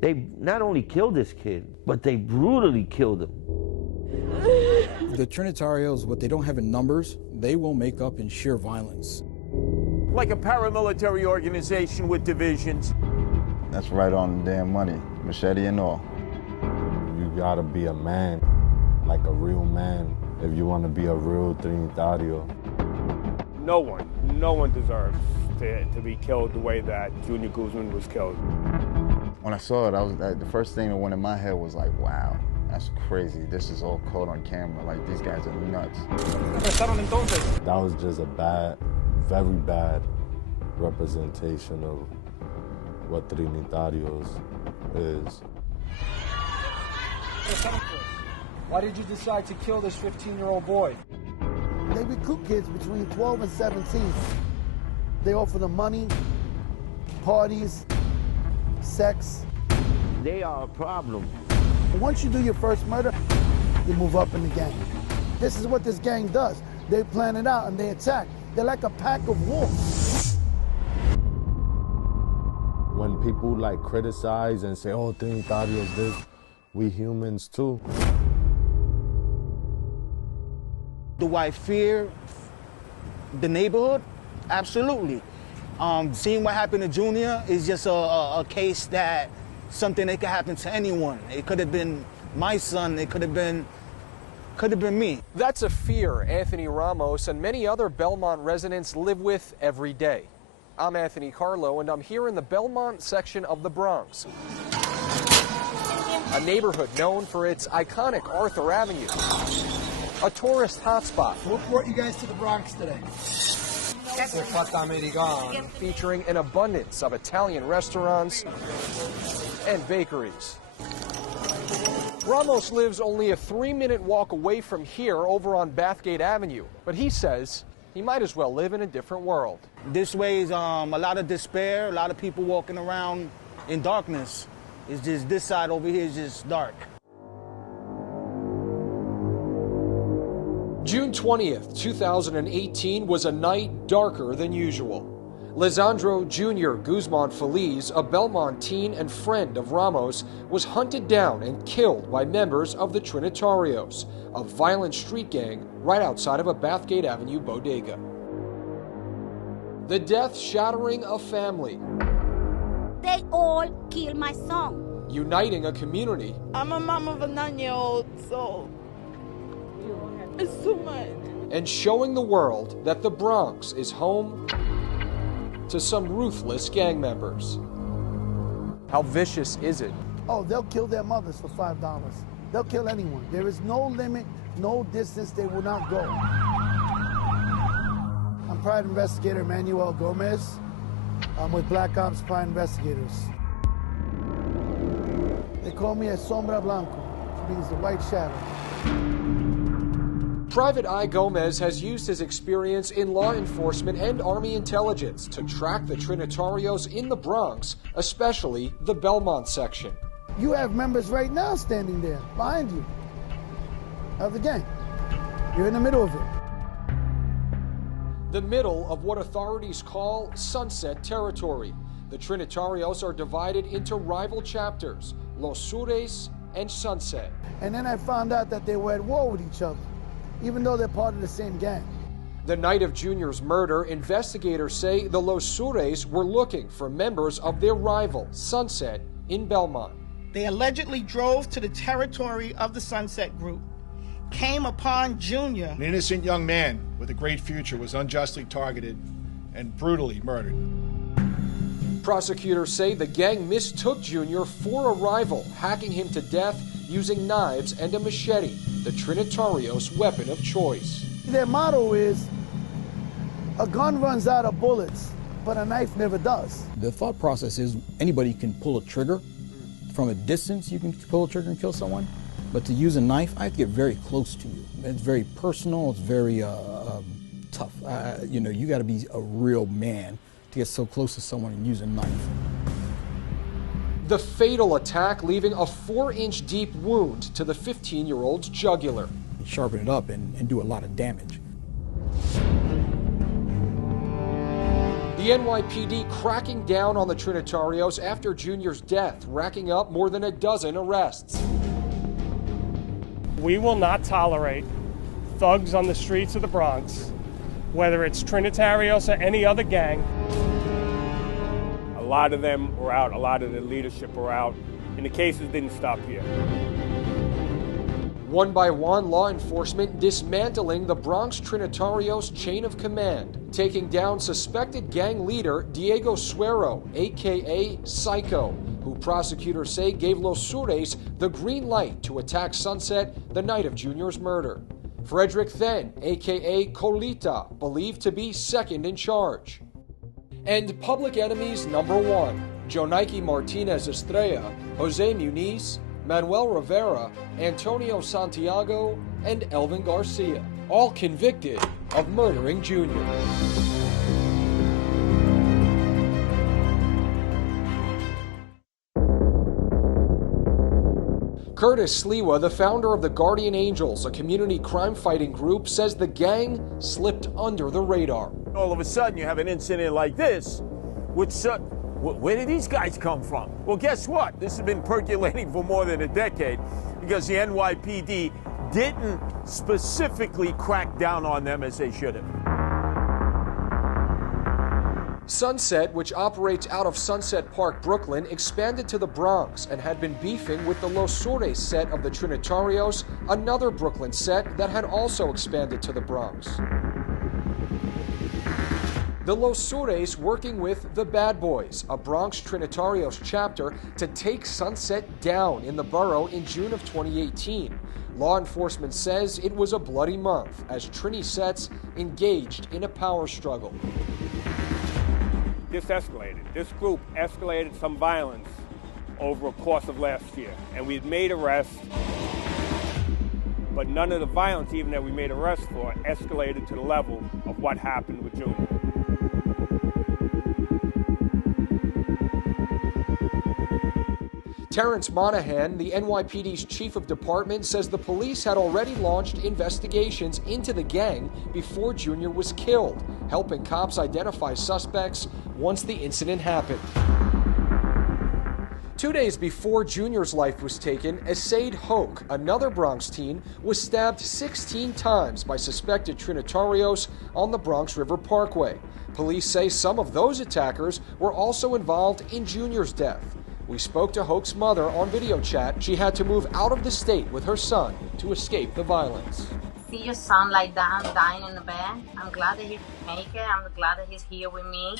They not only killed this kid, but they brutally killed him. The Trinitarios, what they don't have in numbers, they will make up in sheer violence. Like a paramilitary organization with divisions. That's right on the damn money, machete and all. You gotta be a man, like a real man, if you want to be a real Trinitario. No one deserves to be killed the way that Junior Guzman was killed. When I saw it, the first thing that went in my head was like, wow, that's crazy. This is all caught on camera. Like, these guys are nuts. That was just a bad, very bad representation of what Trinitarios is. Why did you decide to kill this 15-year-old boy? They recruit kids between 12 and 17. They offer them money, parties, sex. They are a problem. And once you do your first murder, you move up in the gang. This is what this gang does. They plan it out and they attack. They're like a pack of wolves. When people like criticize and say, oh, Trinitarios this, we humans too. Do I fear the neighborhood? Absolutely. Seeing what happened to Junior is just a case that something that could happen to anyone. It could have been my son, it could have been me. That's a fear Anthony Ramos and many other Belmont residents live with every day. I'm Anthony Carlo, and I'm here in the Belmont section of the Bronx, a neighborhood known for its iconic Arthur Avenue, a tourist hotspot. What brought you guys to the Bronx today? Featuring an abundance of Italian restaurants and bakeries. Ramos lives only a 3-minute walk away from here over on Bathgate Avenue, but he says he might as well live in a different world. This way is a lot of despair, a lot of people walking around in darkness. It's just this side over here is just dark. June 20th, 2018 was a night darker than usual. Lisandro Jr. Guzman Feliz, a Belmont teen and friend of Ramos, was hunted down and killed by members of the Trinitarios, a violent street gang right outside of a Bathgate Avenue bodega. The death shattering a family. They all killed my son. Uniting a community. I'm a mom of a 9-year-old, so it's too much. And showing the world that the Bronx is home to some ruthless gang members. How vicious is it? Oh, they'll kill their mothers for $5. They'll kill anyone. There is no limit, no distance they will not go. I'm Private Investigator Manuel Gomez. I'm with Black Ops Private Investigators. They call me a Sombra Blanco, which means the white shadow. Private I. Gomez has used his experience in law enforcement and Army intelligence to track the Trinitarios in the Bronx, especially the Belmont section. You have members right now standing there, behind you, of the gang. You're in the middle of it. The middle of what authorities call Sunset Territory. The Trinitarios are divided into rival chapters, Los Sures and Sunset. And then I found out that they were at war with each other, even though they're part of the same gang. The night of Junior's murder, investigators say the Los Sures were looking for members of their rival, Sunset, in Belmont. They allegedly drove to the territory of the Sunset Group, came upon Junior. An innocent young man with a great future was unjustly targeted and brutally murdered. Prosecutors say the gang mistook Junior for a rival, hacking him to death using knives and a machete, the Trinitarios' weapon of choice. Their motto is, a gun runs out of bullets, but a knife never does. The thought process is anybody can pull a trigger. From a distance, you can pull a trigger and kill someone. But to use a knife, I have to get very close to you. It's very personal, it's very tough. You know, you gotta be a real man to get so close to someone and use a knife. The fatal attack leaving a 4-inch deep wound to the 15-year-old's jugular. Sharpen it up and do a lot of damage. The NYPD cracking down on the Trinitarios after Junior's death, racking up more than a dozen arrests. We will not tolerate thugs on the streets of the Bronx, whether it's Trinitarios or any other gang. A lot of them were out, a lot of the leadership were out, and the cases didn't stop here. One by one, law enforcement dismantling the Bronx Trinitarios chain of command, taking down suspected gang leader Diego Suero, aka Psycho, who prosecutors say gave Los Sures the green light to attack Sunset the night of Junior's murder. Frederick Then, aka Colita, believed to be second in charge. And public enemies number one, Jonaiki Martinez Estrella, Jose Muniz, Manuel Rivera, Antonio Santiago, and Elvin Garcia, all convicted of murdering Junior. Curtis Sliwa, the founder of the Guardian Angels, a community crime-fighting group, says the gang slipped under the radar. All of a sudden, you have an incident like this with where did these guys come from? Well, guess what? This has been percolating for more than a decade because the NYPD didn't specifically crack down on them as they should have. Sunset, which operates out of Sunset Park, Brooklyn, expanded to the Bronx and had been beefing with the Los Sures set of the Trinitarios, another Brooklyn set that had also expanded to the Bronx. The Los Sures working with the Bad Boys, a Bronx Trinitarios chapter, to take Sunset down in the borough in June of 2018. Law enforcement says it was a bloody month as Trini sets engaged in a power struggle. This escalated. This group escalated some violence over a course of last year. And we've made arrests, but none of the violence, even that we made arrests for, escalated to the level of what happened with Junior. Terrence Monahan, the NYPD's chief of department, says the police had already launched investigations into the gang before Junior was killed, helping cops identify suspects once the incident happened. 2 days before Junior's life was taken, Esaid Hoke, another Bronx teen, was stabbed 16 times by suspected Trinitarios on the Bronx River Parkway. Police say some of those attackers were also involved in Junior's death. We spoke to Hoke's mother on video chat. She had to move out of the state with her son to escape the violence. See your son like that, dying in the bed. I'm glad that he made it. I'm glad that he's here with me.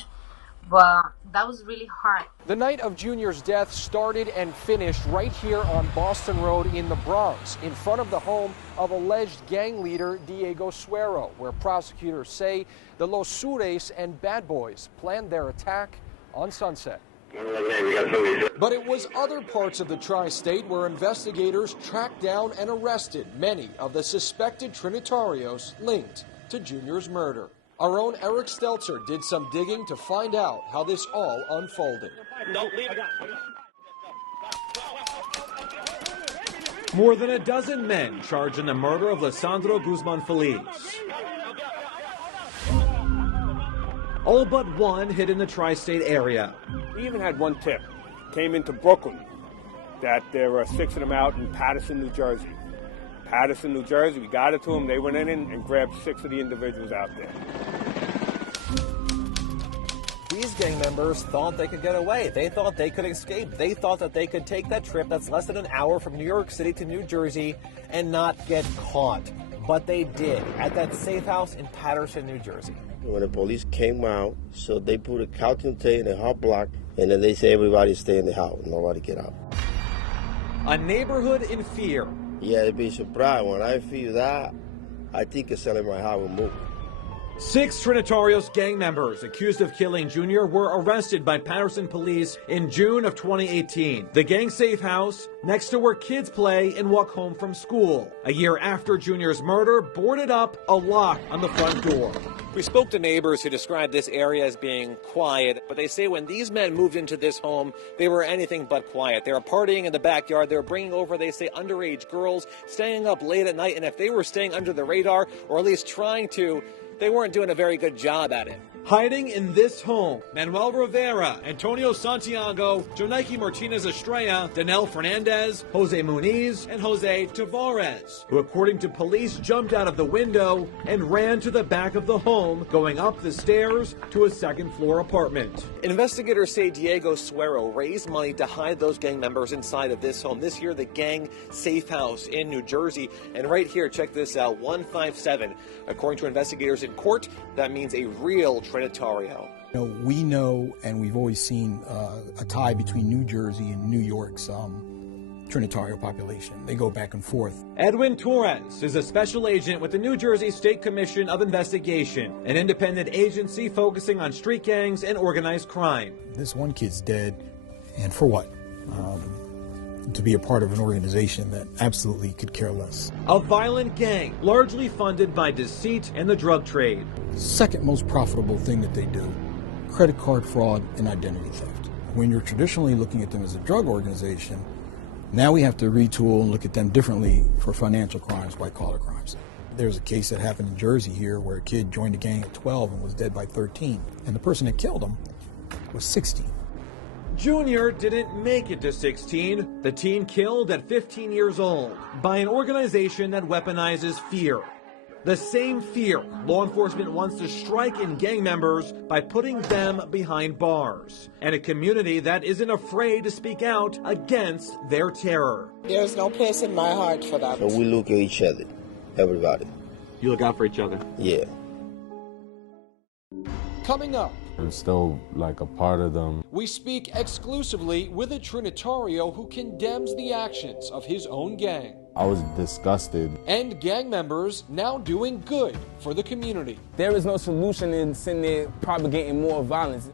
But that was really hard. The night of Junior's death started and finished right here on Boston Road in the Bronx, in front of the home of alleged gang leader Diego Suero, where prosecutors say the Los Sures and Bad Boys planned their attack on Sunset. But it was other parts of the tri-state where investigators tracked down and arrested many of the suspected Trinitarios linked to Junior's murder. Our own Eric Stelzer did some digging to find out how this all unfolded. More than a dozen men charged in the murder of Lisandro Guzman Feliz. All but one hit in the tri-state area. We even had one tip, came into Brooklyn, that there were 6 of them out in Paterson, New Jersey. Paterson, New Jersey, we got it to them, they went in and grabbed 6 of the individuals out there. These gang members thought they could get away. They thought they could escape. They thought that they could take that trip that's less than an hour from New York City to New Jersey and not get caught. But they did, at that safe house in Paterson, New Jersey. When the police came out, so they put a counting tape in the hot block, and then they say everybody stay in the house, nobody get out. A neighborhood in fear. Yeah, they'd be surprised. When I feel that, I think it's selling my house will move. 6 Trinitarios gang members accused of killing Junior were arrested by Paterson police in June of 2018. The gang safe house, next to where kids play and walk home from school. A year after Junior's murder, boarded up, a lock on the front door. We spoke to neighbors who described this area as being quiet, but they say when these men moved into this home, they were anything but quiet. They were partying in the backyard. They were bringing over, they say, underage girls, staying up late at night, and if they were staying under the radar, or at least trying to, they weren't doing a very good job at it. Hiding in this home, Manuel Rivera, Antonio Santiago, Jonike Martinez Estrella, Danel Fernandez, Jose Muniz, and Jose Tavares, who according to police jumped out of the window and ran to the back of the home, going up the stairs to a second-floor apartment. Investigators say Diego Suero raised money to hide those gang members inside of this home. This year, the gang safe house in New Jersey. And right here, check this out, 157. According to investigators in court, that means a real Trinitario. We know, and we've always seen a tie between New Jersey and New York's Trinitario population. They go back and forth. Edwin Torres is a special agent with the New Jersey State Commission of Investigation, an independent agency focusing on street gangs and organized crime. This one kid's dead, and for what? To be a part of an organization that absolutely could care less. A violent gang, largely funded by deceit and the drug trade. Second most profitable thing that they do, credit card fraud and identity theft. When you're traditionally looking at them as a drug organization, now we have to retool and look at them differently for financial crimes, white-collar crimes. There's a case that happened in Jersey here where a kid joined a gang at 12 and was dead by 13. And the person that killed him was 16. Junior didn't make it to 16. The teen killed at 15 years old by an organization that weaponizes fear. The same fear law enforcement wants to strike in gang members by putting them behind bars. And a community that isn't afraid to speak out against their terror. There's no place in my heart for that. So we look at each other, everybody. You look out for each other? Yeah. Coming up, I'm still like a part of them. we speak exclusively with a Trinitario who condemns the actions of his own gang. I was disgusted. And gang members now doing good for the community. There is no solution in sitting there propagating more violence.